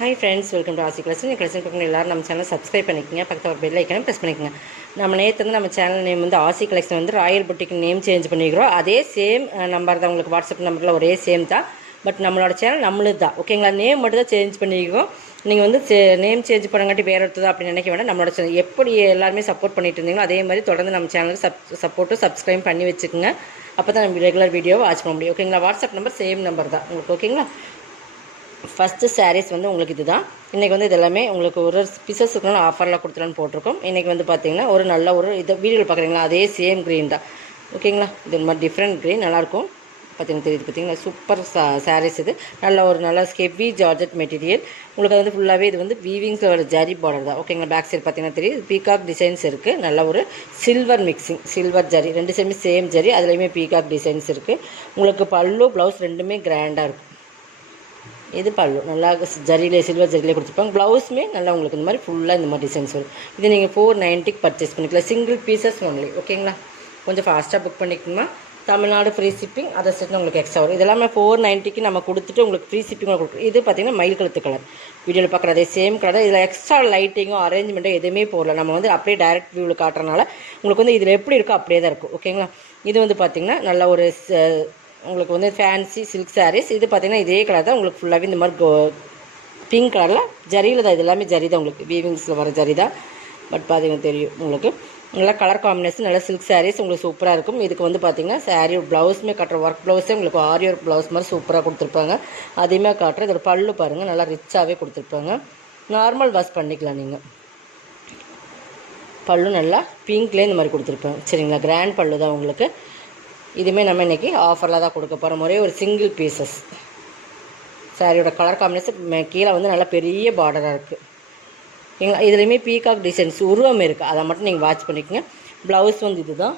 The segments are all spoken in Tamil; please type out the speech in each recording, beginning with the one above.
ஹாய் ஃப்ரெண்ட்ஸ், வெல்கம் டு ஆசி கலெக்ஷன். கலெக்ஷன் பார்க்கணும் எல்லாரும் நம்ம சேனல் சப்ஸ்கிரைப் பண்ணிக்கோங்க. பக்கத்தில் ஒரு பெல் ஐக்கனை ப்ரெஸ் பண்ணிக்கோங்க. நம்ம நேற்று வந்து நம்ம சேனல் நேம் வந்து ஆசி கலெக்ஷன் வந்து ராயல் புட்டிக் நேம் சேஞ்ச் பண்ணிக்கிறோம். அதே சேம் நம்பர் தான், உங்களுக்கு வாட்ஸ்அப் நம்பரில் ஒரே சேம் தான். பட் நம்மளோட சேனல் நம்மளுது தான், ஓகேங்களா. நேம் மட்டும் தான் சேஞ்ச் பண்ணிக்கிறோம். நீங்கள் வந்து நேம் சேஞ்ச் பண்ணங்காட்டி வேறு ஒருத்தது அப்படின்னு நினைக்க வேண்டாம். நம்மளோட சேனல் எப்படி எல்லாருமே சப்போர்ட் பண்ணிட்டு இருந்தீங்களோ அதே மாதிரி தொடர்ந்து நம்ம சேனலுக்கு சப்போர்ட்டும் சப்ஸ்கிரைப் பண்ணி வச்சுக்கோங்க. அப்போ தான் நம்ம ரெகுலர் வீடியோவை வாட்ச் பண்ண முடியும், ஓகேங்களா. வாட்ஸ்அப் நம்பர் சேம் நம்பர் தான் உங்களுக்கு, ஓகேங்களா. ஃபஸ்ட்டு சாரீஸ் வந்து உங்களுக்கு இது தான். இன்றைக்கி வந்து இது எல்லாமே உங்களுக்கு ஒரு பீசஸ் இருக்கணும் ஆஃபரில் கொடுத்துலான்னு போட்டிருக்கோம். இன்றைக்கி வந்து பார்த்திங்கன்னா ஒரு நல்ல ஒரு இதை வீடியோவில் பார்க்குறீங்களா, அதே சேம் க்ரீன் தான், ஓகேங்களா. இது மாதிரி டிஃப்ரெண்ட் க்ரீன் நல்லாயிருக்கும். பார்த்திங்கன்னா தெரியுது, பார்த்திங்கன்னா சூப்பர் சாரீஸ். இது நல்ல ஹெவி ஜார்ஜெட் மெட்டீரியல். உங்களுக்கு அது வந்து ஃபுல்லாகவே இது வந்து வீவிங்ஸில் வர ஜரி பார்டர் தான், ஓகேங்களா. பேக் சைடு பார்த்திங்கன்னா தெரியுது பீகாக் டிசைன்ஸ் இருக்குது. நல்ல ஒரு சில்வர் மிக்சிங், சில்வர் ஜரி ரெண்டு சைடுமே சேம் ஜரி, அதுலேயுமே பீகாக் டிசைன்ஸ் இருக்குது. உங்களுக்கு பல்லு ப்ளவுஸ் ரெண்டுமே கிராண்டாக இருக்கும். இது பல்லு நல்லா ஜரியிலே சில்வர் ஜரியிலே கொடுத்துருப்பாங்க. ப்ளவுஸுமே நல்லா உங்களுக்கு இந்த மாதிரி ஃபுல்லாக இந்த மாதிரி டிசைன்ஸ் வரும். இது நீங்கள் 490க்கு பர்ச்சேஸ் பண்ணிக்கலாம். சிங்கிள் பீசஸ் ஒன்லி, ஓகேங்களா. கொஞ்சம் ஃபாஸ்ட்டாக புக் பண்ணிக்கணுமா. தமிழ்நாடு ஃப்ரீ ஷிப்பிங், அதை செட்டு உங்களுக்கு எக்ஸ்ட்ரா வரும். இதெல்லாமே 490க்கு நம்ம கொடுத்துட்டு உங்களுக்கு ஃப்ரீ ஷிப்பிங் கொடுக்குறோம். இது பார்த்திங்கன்னா மயில் கழுத்து கலர், வீடியோவில் பார்க்குற அதே சேம் கலர். இதில் எக்ஸ்ட்ரா லைட்டிங்கும் அரேஞ்ச்மெண்ட்டும் எதுவுமே போடல. நம்ம வந்து அப்படியே டைரக்ட் வியூவில் காட்டுறதுனால உங்களுக்கு வந்து இதில் எப்படி இருக்கோ அப்படியே தான் இருக்கும், ஓகேங்களா. இது வந்து பார்த்திங்கன்னா நல்ல ஒரு உங்களுக்கு வந்து ஃபேன்சி சில்க் சாரீஸ். இது பார்த்திங்கன்னா இதே கலர் தான் உங்களுக்கு ஃபுல்லாகவே இந்த மாதிரி பிங்க் கலரில் ஜரியில் தான். இது எல்லாமே ஜரி தான், உங்களுக்கு வீவிங்ஸில் வர ஜரி தான். பட் பார்த்திங்கன்னா தெரியும் உங்களுக்கு நல்லா கலர் காம்பினேஷன், நல்லா சில்க் சாரீஸ் உங்களுக்கு சூப்பராக இருக்கும். இதுக்கு வந்து பார்த்திங்கன்னா சாரீ ப்ளவுஸுமே காட்டுற ஒர்க் ப்ளவுஸே உங்களுக்கு ஆரி ஒர்க் ப்ளவுஸ் மாதிரி சூப்பராக கொடுத்துருப்பாங்க. அதையுமே காட்டுற இதோட பல்லு பாருங்கள், நல்லா ரிச்சாகவே கொடுத்துருப்பாங்க. நார்மல் வாஷ் பண்ணிக்கலாம் நீங்கள். பல்லு நல்லா பிங்க்லேயே இந்த மாதிரி கொடுத்துருப்பாங்க, சரிங்களா. கிராண்ட் பல்லு தான் உங்களுக்கு. இதுவுமே நம்ம இன்றைக்கி ஆஃபரில் தான் கொடுக்க போகிற ஒரே ஒரு சிங்கிள் பீசஸ். சாரியோட கலர் காம்பினேஷன் கீழே வந்து நல்லா பெரிய பார்டராக இருக்குது. இதுலேயுமே பீகாக் டிசைன்ஸ் உருவம் இருக்குது, அதை மட்டும் நீங்கள் வாட்ச் பண்ணிக்கோங்க. ப்ளவுஸ் வந்து இது தான்,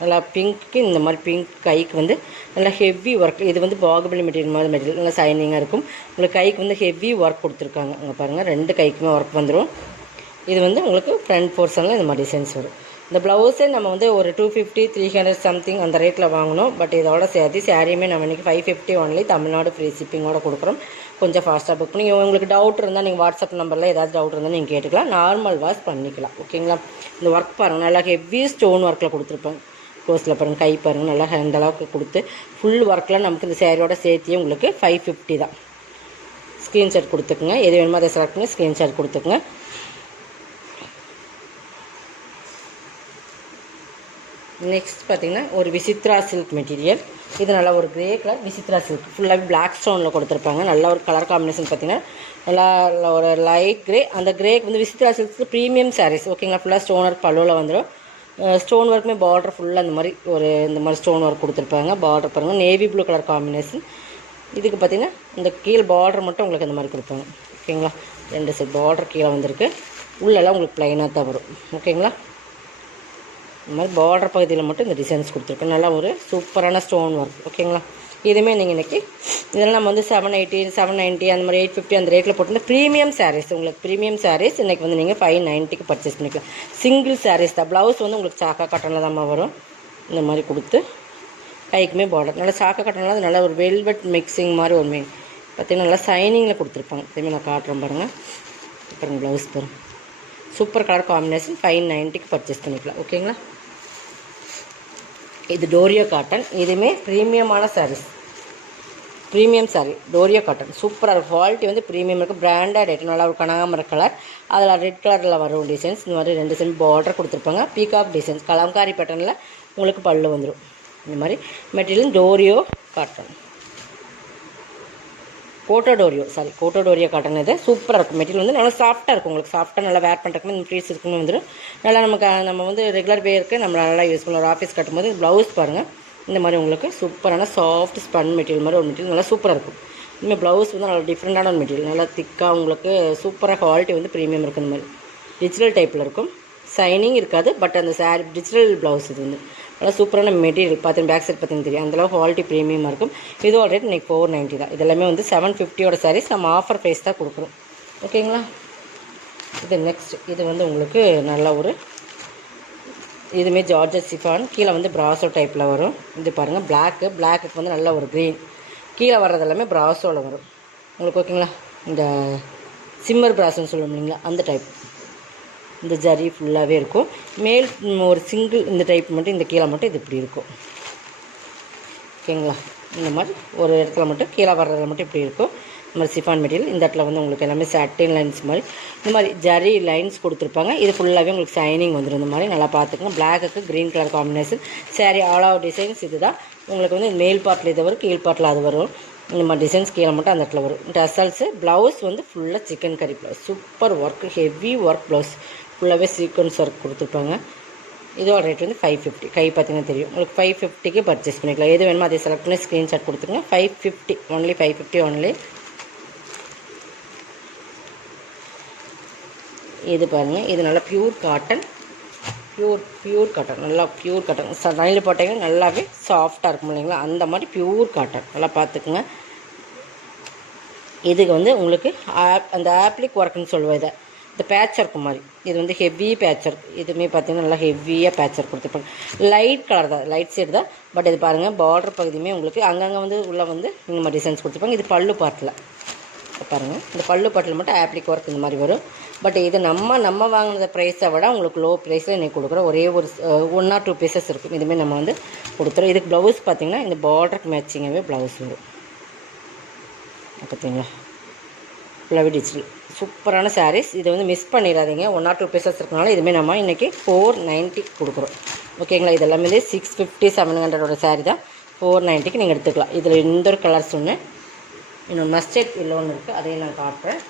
நல்லா பிங்க்கு இந்த மாதிரி பிங்க். கைக்கு வந்து நல்லா ஹெவி ஒர்க். இது வந்து பாகுபலி மெட்டீரியல் மாதிரி மெட்டீரியல் நல்லா ஷைனிங்காக இருக்கும். உங்களுக்கு கைக்கு வந்து ஹெவி ஒர்க் கொடுத்துருக்காங்க. அங்கே பாருங்கள், ரெண்டு கைக்குமே ஒர்க் வந்துடும். இது வந்து உங்களுக்கு ஃப்ரண்ட் போர்ஷனில் இந்த மாதிரி டிசைன்ஸ் வரும். இந்த ப்ளவுஸே நம்ம வந்து ஒரு 250 300 சம்திங் அந்த ரேட்டில் வாங்கணும். பட் இதோட சேர்த்து சாரியுமே நம்ம இன்றைக்கி 550 ஒன்லி தமிழ்நாடு ஃப்ரீ ஷிப்பிங்கோட கொடுக்குறோம். கொஞ்சம் ஃபாஸ்ட்டாக புக் பண்ணி உங்களுக்கு டவுட் இருந்தால் நீங்கள் வாட்ஸ்அப் நம்பரில் ஏதாவது டவுட் இருந்தால் நீங்கள் கேட்டுக்கலாம். நார்மல் வாஷ் பண்ணிக்கலாம், ஓகேங்களா. இந்த ஒர்க் பாருங்கள், நல்லா ஹெவி ஸ்டோன் ஒர்க்கில் கொடுத்துருப்பாங்க. க்ளோஸில் பாருங்கள், கை பாருங்கள், நல்லா அந்த அளவுக்கு கொடுத்து ஃபுல் ஒர்க்கில் நமக்கு இந்த சாரியோட சேர்த்தியே உங்களுக்கு 550 தான். ஸ்க்ரீன்ஷாட் கொடுத்துக்குங்க, எது வேணுமோ அதை செலக்ட் பண்ணி ஸ்க்ரீன்ஷாட் கொடுத்துக்குங்க. நெக்ஸ்ட் பார்த்திங்கன்னா ஒரு விசித்ரா சில்க் மெட்டீரியல். இது நல்லா ஒரு க்ரே கலர் விசித்ரா சில்க், ஃபுல்லாகவே பிளாக் ஸ்டோனில் கொடுத்துருப்பாங்க. நல்ல ஒரு கலர் காம்பினேஷன் பார்த்திங்கன்னா நல்லா ஒரு லைட் க்ரே. அந்த க்ரேக்கு வந்து விசித்ரா சில்க் ப்ரீமியம் சாரீஸ், ஓகேங்களா. ஃபுல்லாக ஸ்டோன் ஒர்க் பல்லுவில் வந்துடும். ஸ்டோன் ஒர்க்குமே பார்டர் ஃபுல்லாக இந்த மாதிரி ஸ்டோன் ஒர்க் கொடுத்துருப்பாங்க. பார்டர் பாருங்கள், நேவி ப்ளூ கலர் காம்பினேஷன். இதுக்கு பார்த்திங்கன்னா இந்த கீழே பார்டர் மட்டும் உங்களுக்கு இந்த மாதிரி கொடுப்பாங்க, ஓகேங்களா. ரெண்டு சைட் பார்டர் கீழே வந்திருக்கு. உள்ளெல்லாம் உங்களுக்கு ப்ளைனாக தான் வரும், ஓகேங்களா. இந்த மாதிரி பார்டர் பகுதியில் மட்டும் இந்த டிசைன்ஸ் கொடுத்துருக்கோம். நல்லா ஒரு சூப்பரான ஸ்டோன் ஒர்க், ஓகேங்களா. இதுவுமே நீங்கள் இன்றைக்கி இதெல்லாம் நம்ம வந்து 780 790 அந்த மாதிரி 850 அந்த ரேட்டில் போட்டு ப்ரீமியம் சாரீஸ். உங்களுக்கு ப்ரீமியம் சாரீஸ் இன்றைக்கி வந்து நீங்கள் 590க்கு பர்ச்சேஸ் பண்ணிக்கலாம். சிங்கிள் சாரீஸ் தான். ப்ளவுஸ் வந்து உங்களுக்கு சாக்கா காட்டனில் தான் வரும். இந்த மாதிரி கொடுத்து கைக்குமே பார்டர் நல்லா சாக்கா காட்டனில் அது நல்லா ஒரு வெல்வெட் மிக்சிங் மாதிரி ஒரு பார்த்திங்கன்னா நல்லா ஷைனிங்கில் கொடுத்துருப்பாங்க. திரும்பி நான் காட்டுறேன் பாருங்கள். அப்புறம் ப்ளவுஸ் பாருங்கள், சூப்பர் கலர் காம்பினேஷன். 590க்கு பர்ச்சேஸ் பண்ணிக்கலாம், ஓகேங்களா. இது டோரியோ காட்டன். இதுவுமே ப்ரீமியமான சாரீஸ், ப்ரீமியம் சாரீ டோரியோ காட்டன். சூப்பராக குவாலிட்டி வந்து ப்ரீமியம் இருக்குது. Branded rate. நல்லா ஒரு கனகாமர கலர், அதில் ரெட் கலரில் வரும் டிசைன்ஸ். இந்த மாதிரி ரெண்டு சைடு பார்டர் கொடுத்துருப்பாங்க. பீகாக் டிசைன்ஸ் கலம்காரி பேட்டர்னில் உங்களுக்கு பல்லு வந்துடும். இந்த மாதிரி மெட்டீரியல் டோரியோ காட்டன், கோட்டோ டோரியோ காட்டன். இது சூப்பராக இருக்கும். மெட்டீரியல் வந்து நல்லா சாஃப்ட்டாக இருக்கும். உங்களுக்கு சாஃப்ட்டாக நல்லா வேர் பண்ணுறதுக்கு இந்த ப்ளீஸ் இருக்குன்னு வந்துடும். நல்லா நம்ம வந்து ரெகுலர் வேருக்கு நம்ம நல்லா யூஸ் பண்ணலாம். ஒரு ஆஃபீஸ் கட்டும்போது ப்ளவுஸ் பாருங்கள், இந்த மாதிரி உங்களுக்கு சூப்பரான சாஃப்ட் ஸ்பன் மெட்டீரியல் மாதிரி ஒரு மெட்டீரியல் நல்லா சூப்பராக இருக்கும். இனிமேல் ப்ளவுஸ் வந்து நல்லா டிஃப்ரெண்ட்டான ஒரு மெட்டீரியல், நல்லா திக்காக உங்களுக்கு சூப்பராக குவாலிட்டி வந்து ப்ரீமியம் இருக்குது. இந்த மாதிரி டிஜிட்டல் டைப்பில் இருக்கும். ஷைனிங் இருக்காது, பட் அந்த சாரி டிஜிட்டல் ப்ளவுஸ் இது வந்து நல்லா சூப்பரான மெட்டீரியல். பார்த்திங்க பேக் சைட் பார்த்திங்க தெரியும், அந்தளவு குவாலிட்டி ப்ரீமியமாக இருக்கும். இதோட ரேட் இன்றைக்கி 490 தான். இதெல்லாமே வந்து 750யோட சாரீஸ் நம்ம ஆஃபர் ப்ரைஸ் தான் கொடுக்குறோம், ஓகேங்களா. இது நெக்ஸ்ட் இது வந்து உங்களுக்கு நல்ல ஒரு இதுவுமே ஜார்ஜட் சிஃபான். கீழே வந்து ப்ராசோ டைப்பில் வரும். இது பாருங்கள் பிளாக்கு வந்து நல்ல ஒரு க்ரீன். கீழே வர்றது எல்லாமே ப்ராசோவில் வரும். உங்களுக்கு ஓகேங்களா. இந்த சிம்மர் பிராஸ்ன்னு சொல்லுவோம் இல்லைங்களா, அந்த டைப். இந்த ஜரி ஃபுல்லாகவே இருக்கும். மேல் ஒரு சிங்கிள் இந்த டைப் மட்டும், இந்த கீழே மட்டும் இது இப்படி இருக்கும். ஓகேங்களா. இந்த மாதிரி ஒரு இடத்துல மட்டும் கீழே வர்றதில் மட்டும் இப்படி இருக்கும். இந்த மாதிரி சிஃபான் மெட்டீரியல். இந்த இடத்துல வந்து உங்களுக்கு எல்லாமே சாட்டின் லைன்ஸ் மாதிரி இந்த மாதிரி ஜரி லைன்ஸ் கொடுத்துருப்பாங்க. இது ஃபுல்லாகவே உங்களுக்கு ஷைனிங் வந்துடும். இந்த மாதிரி நல்லா பார்த்துக்கோங்க. பிளாக்குக்கு green colour combination saree. All over designs இது தான். உங்களுக்கு வந்து மேல் பார்ட்டில் இது வரும், கீழ் பார்ட்டில் அது வரும். இந்த மாதிரி டிசைன்ஸ் கீழே மட்டும் அந்த இடத்துல வரும். டசல்ஸு. ப்ளவுஸ் வந்து ஃபுல்லாக சிக்கன் கறி blouse. Super work, heavy work blouse. ஃபுல்லாகவே சீக்வன்ஸ் ஒர்க் கொடுத்துருப்பாங்க. இதோட ரேட் வந்து 550. கை பார்த்தீங்கன்னா தெரியும் உங்களுக்கு. 550க்கு பர்ச்சேஸ் பண்ணிக்கலாம். எது வேணுமோ அதை செலக்ட் பண்ணி ஸ்க்ரீன்ஷாட் கொடுத்துருங்க. 550 ஒன்லி, 550 ஒன்லி. இது பாருங்கள், இது நல்லா ப்யூர் காட்டன். ப்யூர் காட்டன், நல்லா ப்யூர் காட்டன். நைல் போட்டிங்கன்னா நல்லாவே சாஃப்டாக இருக்கும் இல்லைங்களா, அந்த மாதிரி ப்யூர் காட்டன். நல்லா பார்த்துக்குங்க. இதுக்கு வந்து உங்களுக்கு அந்த ஆப்ளிக் ஒர்க்குன்னு சொல்லுவேன். இதை இந்த பேட்ச் ஒர்க் மாதிரி இது வந்து ஹெவி பேட்ச் ஒர்க். இதுவுமே பார்த்தீங்கன்னா நல்லா ஹெவியாக பேட்ச் ஒர்க் கொடுத்துருப்பாங்க. லைட் கலர் தான், லைட் ஷேட் தான். பட் இது பாருங்கள், பார்டர் பகுதியுமே உங்களுக்கு அங்கங்கே வந்து உள்ளே வந்து இந்த மாதிரி டிசைன்ஸ் கொடுத்துருப்பாங்க. இது பல்லு பாட்டில் பாருங்கள், இந்த பல்லு பாட்டில் மட்டும் ஆப்ளிக் ஒர்க் இந்த மாதிரி வரும். பட் இது நம்ம வாங்கின ப்ரைஸை விட உங்களுக்கு லோ ப்ரைஸில் இன்றைக்கி கொடுக்குறோம். ஒரே ஒரு 1 or 2 பீசஸ் இருக்கும். இதுமாரி நம்ம வந்து கொடுத்துறோம். இதுக்கு ப்ளவுஸ் பார்த்திங்கன்னா இந்த பார்டருக்கு மேட்சிங்காகவே ப்ளவுஸ் வரும். பார்த்தீங்களா, ஃபுல்லாகவே டிஜிட்டல் சூப்பரான சாரீஸ். இதை வந்து மிஸ் பண்ணிடாதீங்க. 1 or 2 பீசஸ் இருக்கனால இதுமாரி நம்ம இன்றைக்கி 490 கொடுக்குறோம். ஓகேங்களா. இது எல்லாமே 650 700 சாரீ தான். 490க்கு நீங்கள் எடுத்துக்கலாம். இதில் இந்த ஒரு கலர்ஸ் ஒன்று, இன்னொன்று மஸ்டர்ட் எல்லோ ஒன்று இருக்குது, அதையும் நான் காட்டுறேன்.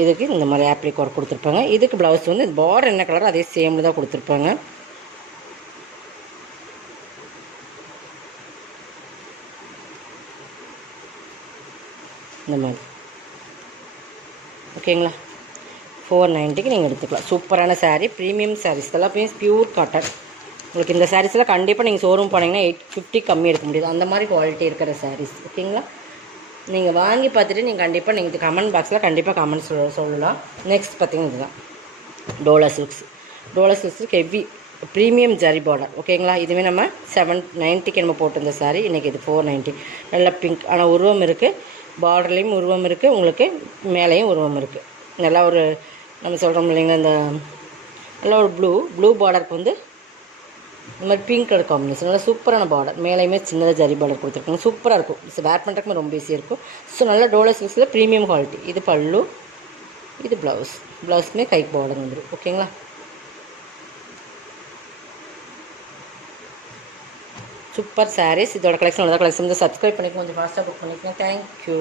இதுக்கு இந்த மாதிரி ஆப்ளிக் ஒர்க் கொடுத்துருப்பாங்க. இதுக்கு ப்ளவுஸ் வந்து பார்டர் என்ன கலர் அதே சேமில் தான் கொடுத்துருப்பாங்க. இந்த மாதிரி ஓகேங்களா. 490க்கு நீங்கள் எடுத்துக்கலாம். சூப்பரான சாரீ, ப்ரீமியம் சாரீஸ். இதெல்லாம் பியூர் காட்டன். உங்களுக்கு இந்த சாரீஸ்லாம் கண்டிப்பாக நீங்கள் ஷோரூம் போனீங்கன்னா 850 கம்மி எடுக்க முடியாது. அந்த மாதிரி குவாலிட்டி இருக்கிற சாரீஸ். ஓகேங்களா. நீங்கள் வாங்கி பார்த்துட்டு நீங்கள் கண்டிப்பாக நீங்கள் இது கமெண்ட் பாக்ஸில் கண்டிப்பாக கமெண்ட் சொல்லலாம். நெக்ஸ்ட் பார்த்தீங்கன்னா இதுதான் டோலா சில்க்ஸ். டோலா சில்க்ஸுக்கு ஹெவி ப்ரீமியம் ஜரி பார்டர். ஓகேங்களா. இதுவே நம்ம 790க்கு நம்ம போட்டிருந்த சாரீ இன்றைக்கி இது 490. நல்லா பிங்க், ஆனால் உருவம் இருக்குது. பார்டர்லேயும் உருவம் இருக்குது, உங்களுக்கு மேலேயும் உருவம் இருக்குது. நல்லா ஒரு நம்ம சொல்கிறோம் இல்லைங்க, இந்த நல்லா ஒரு ப்ளூ பார்டருக்கு வந்து இந்த மாதிரி பிங்க் கலர் காம்பினேஷன். நல்லா சூப்பரான பார்டர். மேலேயுமே சின்னதாக ஜரி பார்டர் கொடுத்துருக்காங்க. சூப்பராக இருக்கும். வேர் பண்ணுறதுக்குமே ரொம்ப ஈஸியாக இருக்கும். ஸோ நல்லா டோலா சில்க்ஸில் ப்ரீமியம் குவாலிட்டி. இது பல்லு, இது ப்ளவுஸுமே கை பார்டர் வந்துடும். ஓகேங்களா. சூப்பர் சாரீஸ். இதோட கலெக்ஷன் வந்து சப்ஸ்கிரைப் பண்ணிக்கோங்க, கொஞ்சம் ஃபாஸ்ட்டாக புக் பண்ணிக்கோங்க. தேங்க்யூ.